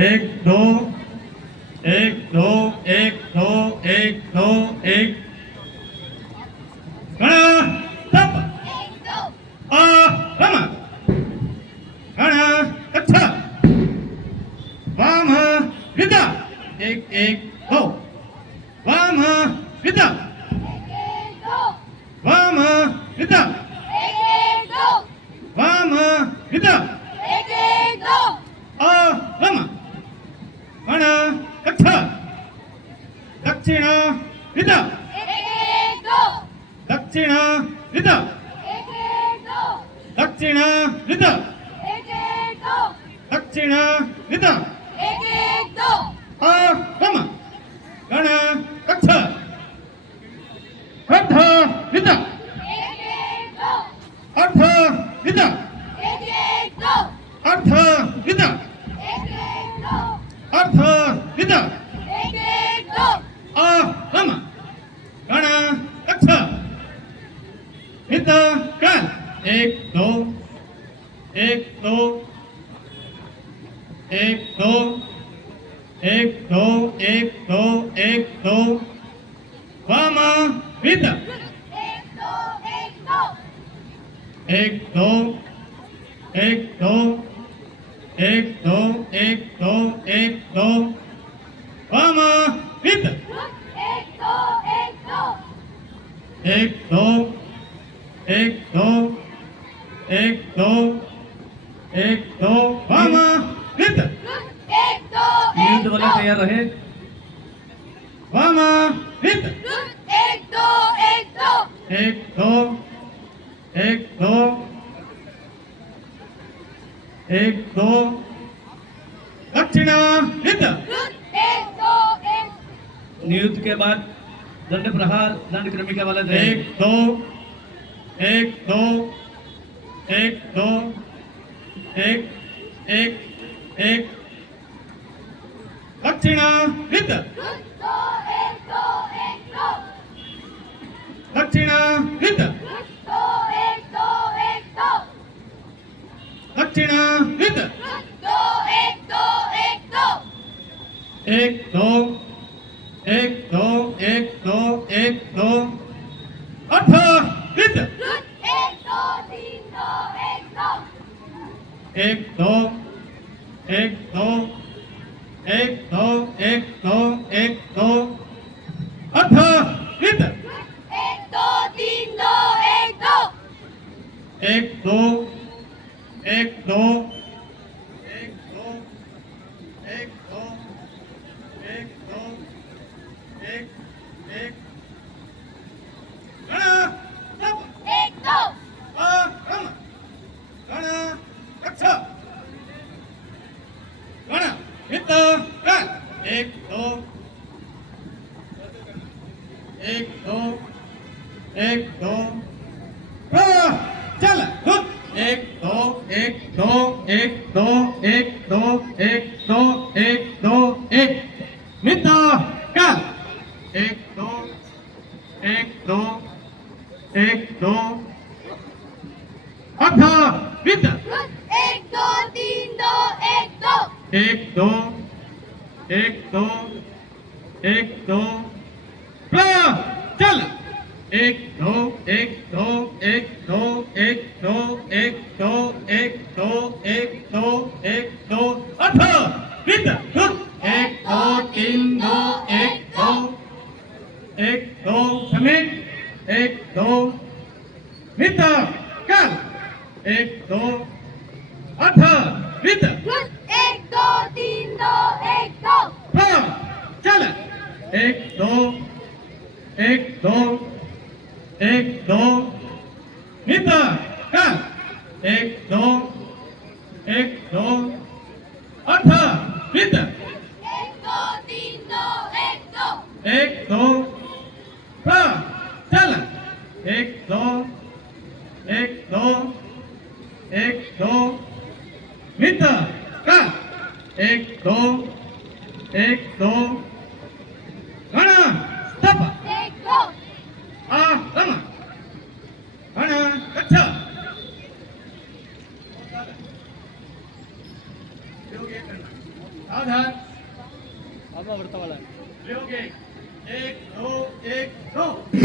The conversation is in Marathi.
एक दो एक दो एक दो एक दो एक गणपत रम गणपत वाम विदा एक एक दो वाम विदा वाम विदा वाम विदा रम गणपत दक्षिण विदा दक्षिण विदा दक्षिण विदा दक्षिण विदा रम गणपत अर्ध विदा अर्ध विदा अर्ध विदा अर्ध विदा रम गणपत विदा काल एक दो एक दो एक दो एक दो एक दो एक दो वाम विदा एक दो एक दो एक दो एक दो एक दो वाम विदा एक दो एक दो एक दो एक दो वाम विदा युद्ध वाले तैयार रहे वाम विदा एक दो एक दो एक दो एक दो दक्षिण विदा नियुद्ध के बाद दंड प्रहार दंड क्रमिका वाला एक दो एक दो एक दो एक एक एक दक्षिण विदा दक्षिण विदा दक्षिण विदा एक दो एक दो एक दो एक दो अर्ध विदा एक दो एक दो एक दो एक दो एक दो अर्ध विदा एक दो एक दो एक दो एक दो एक दो एक एक रम गणपत गणपत एक दो एक दो एक दो चल एक दो एक दो एक दो एक दो एक दो एक दो एक मित्र काल एक दो एक दो एक दो अर्ध विदा एक दो एक दो एक दो चल एक दो एक दो एक दो एक दो एक दो एक दो एक दो एक दो अर्ध विदा एक दो तीन दो एक दो समित एक दो मित्र काल एक दो अर्ध विदा चल एक दो एक दो एक दो मित्र काल एक दो अर्ध विदा एक दो चल एक दो मित्र काल एक दो गणपत रम गणपत सावधान. लिओ के. 1 2 1 2.